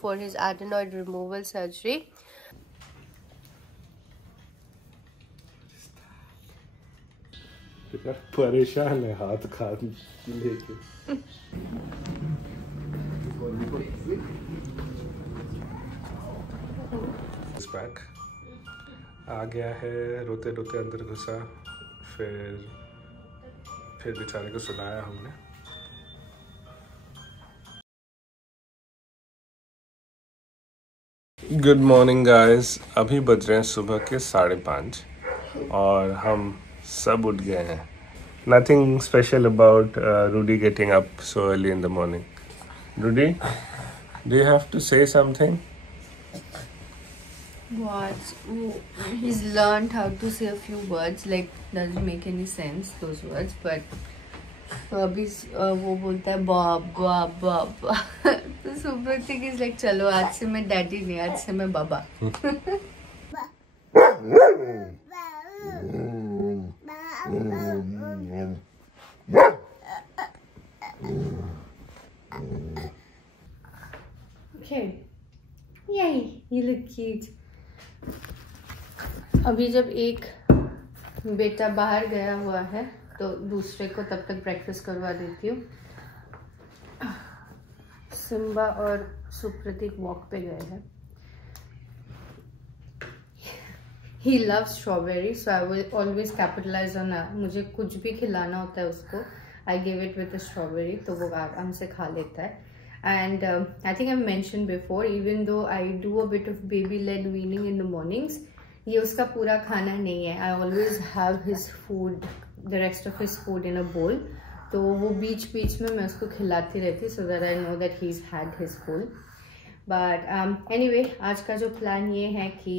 for his adenoid removal surgery. परेशान है हाथ खाने लेके। बैक आ गया है, रोते रोते अंदर घुसा, फिर बेचारे को सुलाया हमने। गुड मॉर्निंग गाइस, अभी बज रहे हैं सुबह के 5:30 और हम सब उठ गए हैं। Nothing special about Rudy getting up so early in the morning. Rudy, do you have to say something? What? He's learned how to say a few words, like doesn't make any sense those words, but अभी वो बोलता है बाबा बाबा। तो Supratik is like चलो आज से मैं daddy नहीं, आज से मैं बाबा। Okay. Yay, you look cute. अभी जब एक बेटा बाहर गया हुआ है तो दूसरे को तब तक ब्रेकफास्ट करवा देती हूँ। सिम्बा और सुप्रतीक वॉक पे गए हैं। He loves strawberry, so I will always capitalize on मुझे कुछ भी खिलाना होता है उसको, I give it with a strawberry, तो वो आराम से खा लेता है। And I think I've mentioned before, even though I do a bit of baby-led weaning in the mornings, ये उसका पूरा खाना नहीं है। I always have his food, the rest of his food in a bowl. तो वो बीच बीच में मैं उसको खिलाती रहती, so that I know that he's had his full. But anyway, आज का जो प्लान ये है कि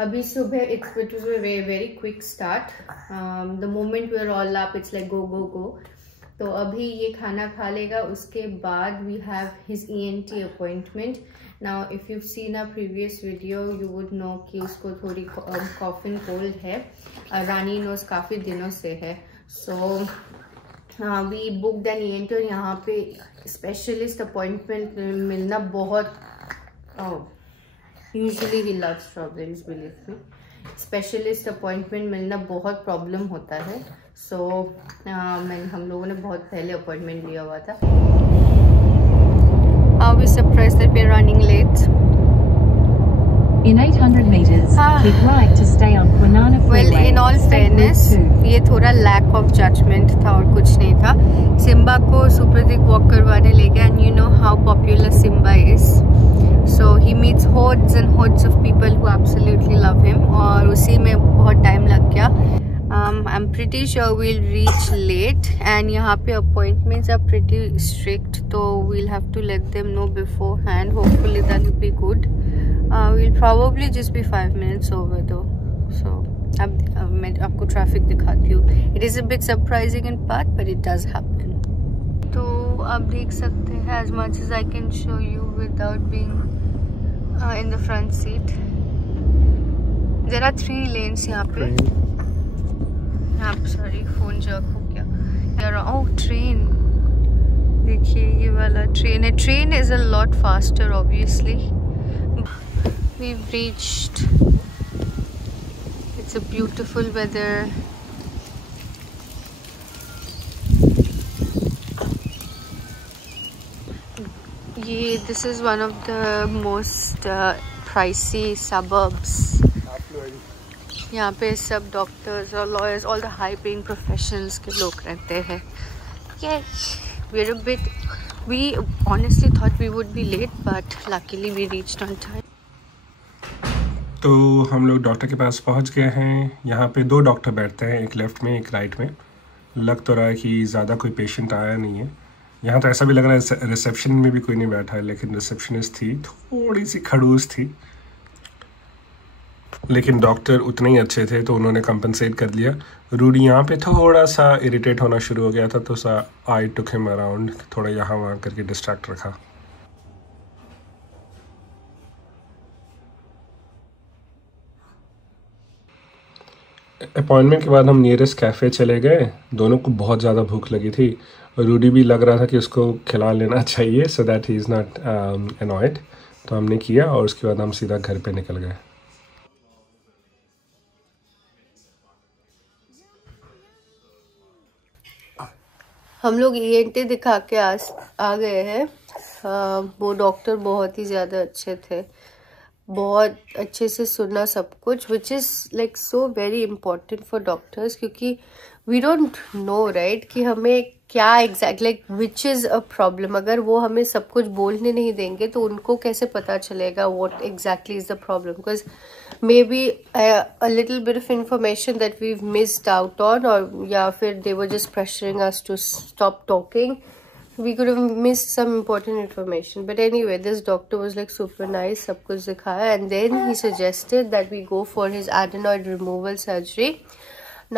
अभी सुबह it was a very quick start. The moment we're all up, it's like go go go. तो अभी ये खाना खा लेगा, उसके बाद we have his ENT appointment. Now if you've seen our previous video, you would know कि उसको थोड़ी cough and cold है, रानी नोज काफ़ी दिनों से है। So we booked an ENT और यहाँ पे specialist appointment मिलना बहुत usually he loves strawberries, believe me. Specialist appointment मिलना बहुत प्रॉब्लम होता है, सो हम लोगों ने बहुत पहले अपॉइंटमेंट लिया हुआ था। Are we surprised that we're running late? In 800 meters, keep right to stay on Kwinana Freeway. Well, in all fairness, ये थोड़ा lack of judgment था और कुछ नहीं था। सिम्बा को सुप्रतीक वॉक करवाने ले गया, and you know how popular Simba is. So he meets hordes and hordes of people who absolutely love him, और उसी में बहुत टाइम लग गया। I'm pretty sure we'll reach late, and यहाँ पे appointments are pretty strict, तो we'll have to let them know beforehand. Hopefully that will be good. We'll probably just be 5 minutes over though. So अब मैं आपको traffic दिखाती हूँ। It is a bit surprising in part, but it does happen. तो आप देख सकते हैं as much as I can show you without being in the front seat. There are 3 lanes यहाँ पे। सॉरी फोन जर्क हो गया। ओह ट्रेन, देखिए ये वाला ट्रेन है। Train is a lot faster obviously. We've reached. It's a beautiful weather. This is one of the most pricey suburbs. यहाँ पे सब डॉक्टर्स और lawyers, all the high paying professions के लोग रहते हैं। Yes, we honestly thought we would be late, but luckily we reached on time. तो हम लोग डॉक्टर के पास पहुंच गए हैं। यहाँ पे 2 डॉक्टर बैठते हैं, एक लेफ्ट में एक राइट में। लग तो रहा है कि ज़्यादा कोई पेशेंट आया नहीं है। यहाँ तो ऐसा भी लग रहा है रिसेप्शन में भी कोई नहीं बैठा है, लेकिन रिसेप्शनिस्ट थी थोड़ी सी खड़ूस थी, लेकिन डॉक्टर उतने ही अच्छे थे तो उन्होंने कंपनसेट कर लिया। रूडी यहाँ पे थोड़ा सा इरिटेट होना शुरू हो गया था, तो आई टुक हिम अराउंड, थोड़ा यहाँ वहाँ करके डिस्ट्रैक्ट रखा। अपॉइंटमेंट के बाद हम नियरेस्ट कैफ़े चले गए। दोनों को बहुत ज़्यादा भूख लगी थी और रूडी भी लग रहा था कि उसको खिला लेना चाहिए so that he is not annoyed. तो हमने किया और उसके बाद हम सीधा घर पे निकल गए। हम लोग ENT दिखा के आ गए हैं। वो डॉक्टर बहुत ही ज़्यादा अच्छे थे, बहुत अच्छे से सुना सब कुछ, which is like so very important for doctors, क्योंकि वी डोंट नो राइट कि हमें क्या exact like which is a problem. अगर वो हमें सब कुछ बोलने नहीं देंगे तो उनको कैसे पता चलेगा what exactly is the problem, because maybe a little bit of information that we missed out on, और या फिर they were just pressuring us to stop talking. We could have missed some important information, but anyway, this doctor was like super nice, सब कुछ दिखाया, and then he suggested that we go for his adenoid removal surgery.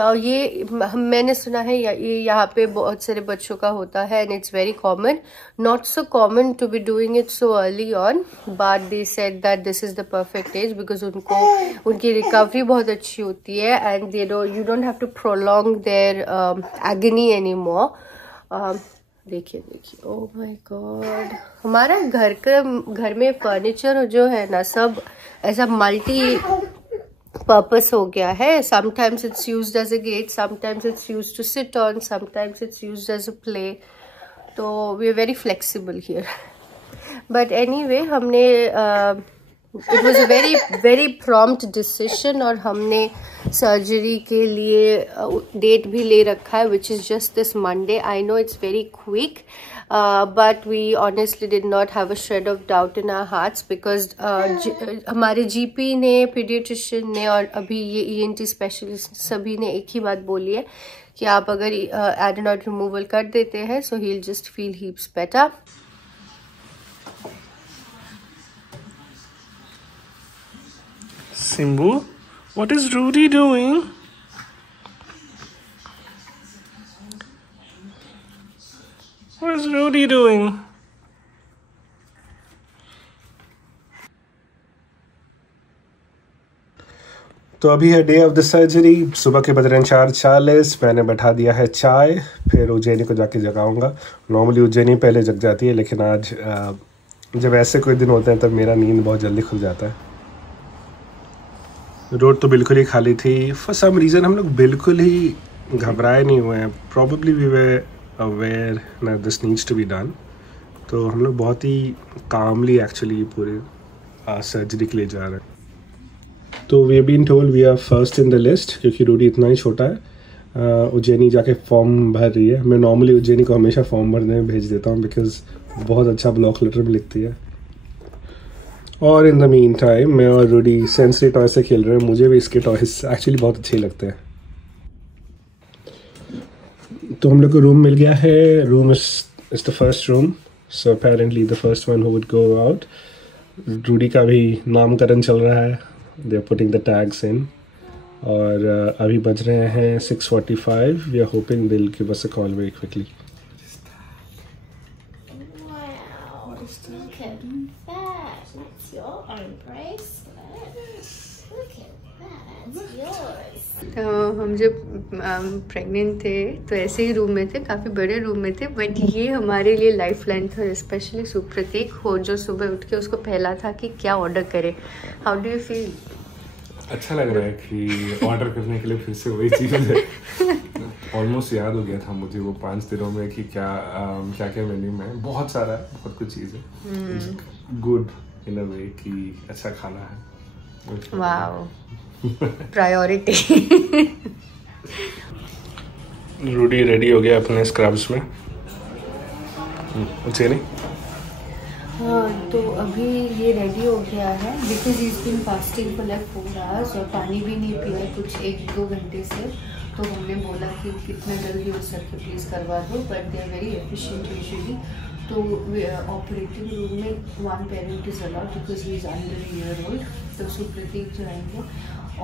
Now ये मैंने सुना है ये यहाँ पे बहुत सारे बच्चों का होता है, and it's very common, not so common to be doing it so early on, but they said that this is the perfect age because उनकी recovery बहुत अच्छी होती है, and you don't have to prolong their agony anymore. देखिए oh my God, हमारा घर में furniture जो है ना सब ऐसा मल्टी पर्पस हो गया है. Sometimes it's used as a gate, sometimes it's used to sit on, sometimes it's used as a play. तो we are very flexible here. But anyway हमने it was a very very prompt decision, और हमने surgery के लिए date भी ले रखा है, which is just this Monday. I know it's very quick, but we honestly did not have a shade of doubt in our hearts, because हमारे GP ने, पीडियाट्रिशियन ने, और अभी ये ENT स्पेशलिस्ट सभी ने एक ही बात बोली है कि आप अगर एडेनॉइड रिमूवल कर देते हैं so he will just feel heaps better. Simbu, what is Rudy doing? What is Rudy doing? तो अभी है डे ऑफ द सर्जरी. सुबह के बज रहे हैं 4:40. मैंने बैठा दिया है चाय, फिर उज्जैनी को जाके जगाऊंगा. नॉर्मली उज्जैनी पहले जग जाती है, लेकिन आज जब ऐसे कोई दिन होते हैं तब मेरा नींद बहुत जल्दी खुल जाता है. रोड तो बिल्कुल ही खाली थी. फॉर सम रीज़न हम लोग बिल्कुल ही घबराए नहीं हुए हैं. Probably we were aware that this needs to be done. तो हम लोग बहुत ही कामली एक्चुअली पूरे सर्जरी के लिए जा रहे हैं. तो we have been told we are first in the list, क्योंकि रूडी इतना ही छोटा है. उज्जैनी जाके फॉर्म भर रही है. मैं नॉर्मली उज्जैनी को हमेशा फॉर्म भरने में भेज देता हूँ, बिकॉज बहुत अच्छा ब्लॉक लेटर में लिखती है. और इन द मीन टाइम मैं और रूडी सेंसरी टॉय से खेल रहे हैं. मुझे भी इसके टॉयज एक्चुअली बहुत अच्छे लगते हैं. तो हम लोग को रूम मिल गया है. Room is the first room, so apparently the first one who would go out. Rudy का भी नामकरण चल रहा है. They are putting the tags in. और अभी बज रहे हैं 6:45. We are hoping they will give us a call very quickly. हम जब प्रेग्नेंट थे तो ऐसे ही रूम में थे, काफ़ी बड़े रूम में थे, बट ये हमारे लिए लाइफ लाइन था. स्पेशली सुप्रतीक हो जो सुबह उठ के उसको पहला था कि क्या ऑर्डर करे. How do you feel? अच्छा लग रहा है कि ऑर्डर करने के लिए फिर से वही चीज़ है. ऑलमोस्ट याद हो गया था मुझे वो 5 दिनों में कि क्या क्या मेन्यू में. बहुत सारा है, बहुत कुछ चीज़ है. गुड इन अ वे कि अच्छा खाना है. Wow, priority. रूडी रेडी हो गया अपने स्क्रब्स में. उसे नहीं. हाँ, तो अभी ये रेडी हो गया है because is been fasting for like 4 hours, और पानी भी नहीं पिया कुछ 1-2 घंटे से. तो हमने बोला कि कितना जल्दी हो सके प्लीज़ करवा दो, but they are very efficient usually. तो ऑपरेटिंग रूम में 1 parent is allowed because he is under a year old. तो सुप्रतीक जो आएंगे,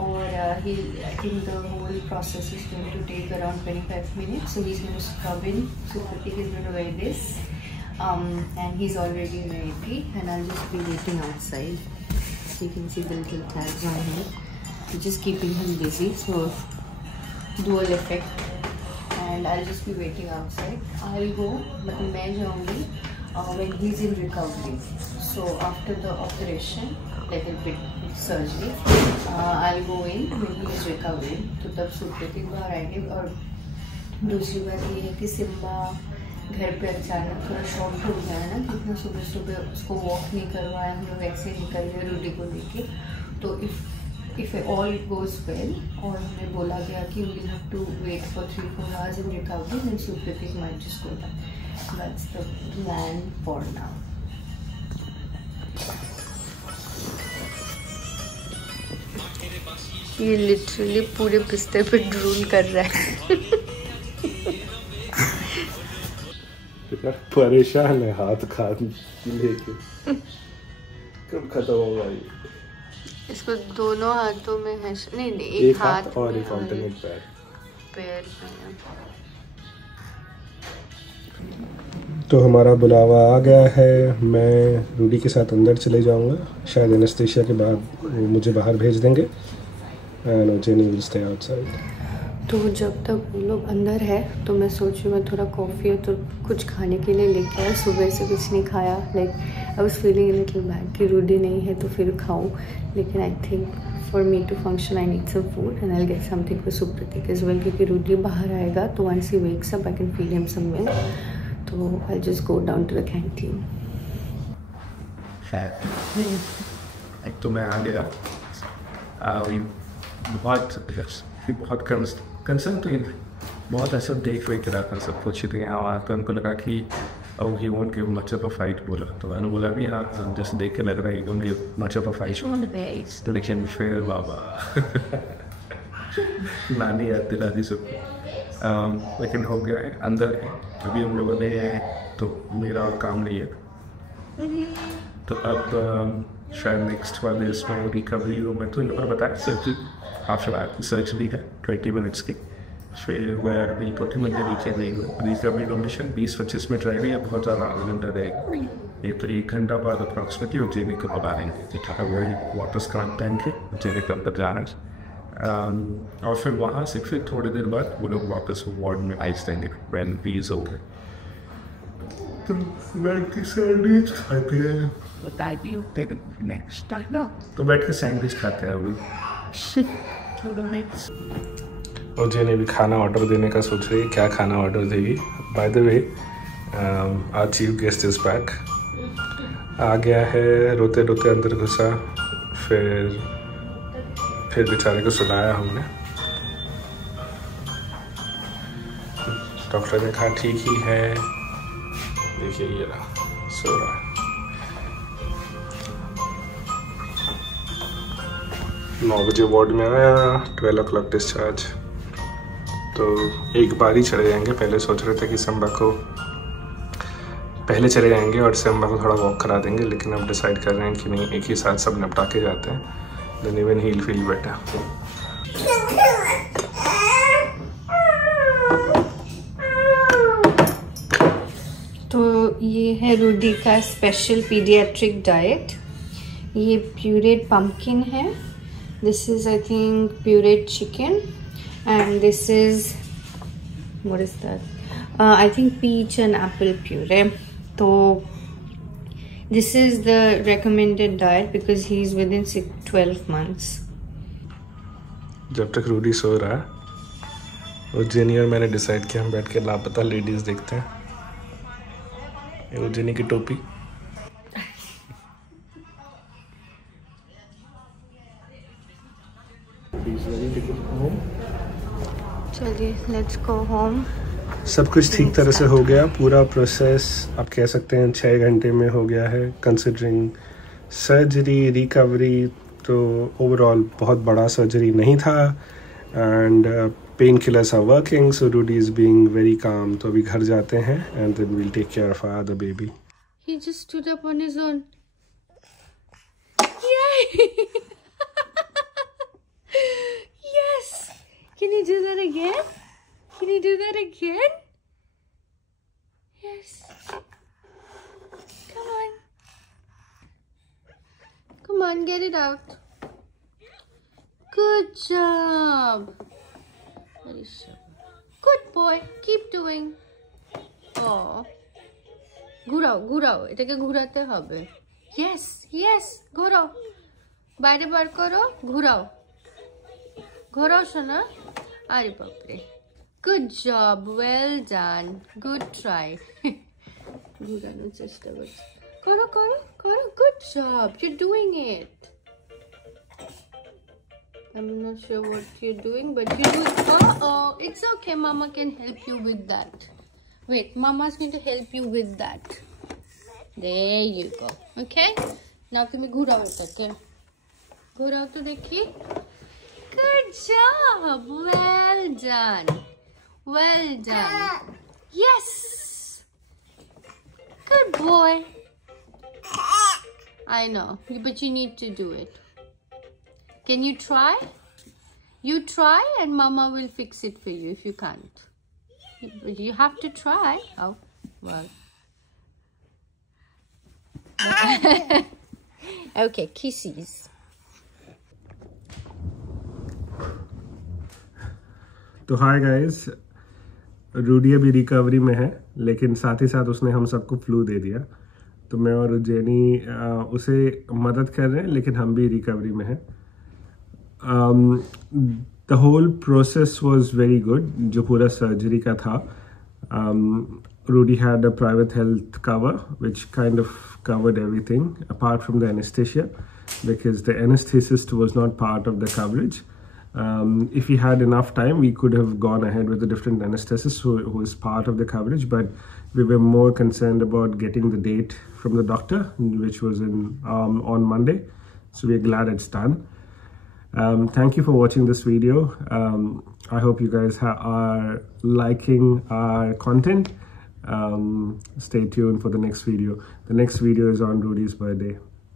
और I think the whole process is going to take around 25 minutes. So he's going to scrub in. Supratik is going to wear this, and he's already ready, and I'll just be waiting outside. So you can see the little tags on him. We're just keeping him busy. So dual effect. And I'll just be waiting outside. I'll go, मतलब मैं जाऊँगी when he's in recovery. So after the operation, like a bit surgery, I'll go in when he is recovering. तो तब सुप्रीति बाहर आएंगे. और दूसरी बात ये है कि सिम्बा घर पे अचानक थोड़ा शॉर्ट हो गया है ना, क्योंकि सुबह सुबह उसको वॉक नहीं करवाया, हम लोग ऐसे निकल गए रूडी को लेके. तो if all goes well और हमें बोला गया कि we'll have to wait for 3-4 hours in recovery, then Supratik might just go back. That's the plan for now. ये लिटरली पूरे बिस्तर पे ड्रूल कर रहा है. परेशान है हाथ लेके. कब खत्म होगा ये? इसको दोनों हाथों में है. नहीं एक हाथ और एक ऑल्टरनेट पैर. तो हमारा बुलावा आ गया है. मैं रूडी के साथ अंदर चले जाऊंगा. शायद एनेस्थीसिया के बाद वो मुझे बाहर भेज देंगे and jenny will stay outside. तो जब तक वो लोग अंदर है तो मैं सोच रही हूँ मैं थोड़ा कॉफ़ी और तो कुछ खाने के लिए लेके आया. सुबह से कुछ नहीं खाया. Like I was feeling a little bad कि रूडी नहीं है तो फिर खाऊं. लेकिन I think for me to function I need some food and I will get something for Supratik as well, क्योंकि रूडी बाहर आएगा तो once he wakes up I can feel him somewhere. तो I just go down to the canteen. तो मैं आ गया. बहुत concern तो बहुत ऐसा देख रहा था सब कुछ. यहाँ तो उनको लगा कि he won't give much of a fight बोला. तो मैंने बोला भी हाँ जैसे देख के लग रहा है ही don't give much of a fight. तो लेकिन फिर बाबा नानी आती दादी सब. लेकिन हो गया है अंदर है. अभी हम लोगों ने तो मेरा और काम नहीं है. तो अब शायद नेक्स्ट वाले इसमें रिकवरी रूम में तो इन्होंने बताया सर्जरी आफ्टर सर्जरी है 20 मिनट्स की. फिर वह 20 मिनट नीचे रिकवरी कंडीशन 20-25 मिनट रहेगी या बहुत ज़्यादा घंटा रहेगा. एक तो 1 घंटा बाद अप्रॉक्सीमेटली वो जेने को बता देंगे वही वापस काम टाइम के जेने के अंदर जाना है. और फिर वहाँ से फिर थोड़ी देर बाद वो लोग वापस वार्ड में आइस देंगे वैन फीस हो गए. तो बैठ के सैंडविच खाते हैं. तो बैठ के सैंडविच खाते हैं अभी. और जेने भी खाना ऑर्डर देने का सोच रही है. क्या खाना ऑर्डर देगी? By the way our chief guest is back. आ गया है रोते रोते अंदर घुसा. फिर बेचारे को सुलाया हमने. डॉक्टर ने कहा ठीक ही है. देखिए ये रहा सो रहा है. नौ बजे वार्ड में आया. 12 o'clock डिस्चार्ज. तो एक बार ही चले जाएंगे. पहले सोच रहे थे कि सिम्बा को पहले चले जाएंगे और सिम्बा को थोड़ा वॉक करा देंगे, लेकिन अब डिसाइड कर रहे हैं कि नहीं एक ही साथ सब निपटा के जाते हैं. Then even he will feel better. तो ये है रूडी का स्पेशल पीडियाट्रिक डाइट. ये प्यूरेड पम्पकिन है. This is I think pureed chicken and this is what is that? I think peach and apple puree. So this is the recommended diet because he's within 12 months. जब तक रूडी सो रहा है और jenny और मैंने decide किया हम बैठ के लापता लेडीज देखते हैं. ये वो जेनी की टोपी. चलिए लेट्स गो होम. सब कुछ ठीक तरह से हो गया. पूरा प्रोसेस आप कह सकते हैं 6 घंटे में हो गया है कंसिडरिंग सर्जरी रिकवरी. तो ओवरऑल बहुत बड़ा सर्जरी नहीं था and painkillers are working. So Rudy is being very calm. तो अभी घर जाते हैं and then we'll take care of our baby. He just stood up on his own. Yay! Yes! Can you do that again? Can you do that again? Yes. Come on. Come on, get it out. Good job. Very sure. Good boy. Keep doing. Oh. ঘুরাও ঘুরাও এটাকে ঘুরাতে হবে yes yes ঘোরাও বাইরে বার করো ঘুরাও ঘোরাও শোনা আরে বাপরে good job well done good try ঘুরানোর চেষ্টা করছি করো করো করো good job you're doing it I'm not sure what you're doing but you're doing oh it's okay mama can help you with that wait mama's going to help you with that there you go okay now tumi ghurao etake ghurao to dekhi good job well done yes good boy I know but you need to do it can you try you try and mama will fix it for you if you can't but you have to try oh well okay kisses तो hi guys Rudy अभी recovery में है लेकिन साथ ही साथ उसने हम सबको फ्लू दे दिया तो मैं और जेनी उसे मदद कर रहे हैं लेकिन हम भी रिकवरी में हैं the whole process was very good जो पूरा सर्जरी का था Rudy had a private health cover which kind of covered everything apart from the anesthesia because the anesthetist was not part of the coverage. If we had enough time, we could have gone ahead with a different anesthetist who is part of the coverage, but we were more concerned about getting the date from the doctor, which was on Monday. So we're glad it's done. Thank you for watching this video. I hope you guys are liking our content. Stay tuned for the next video. The next video is on Rudy's birthday.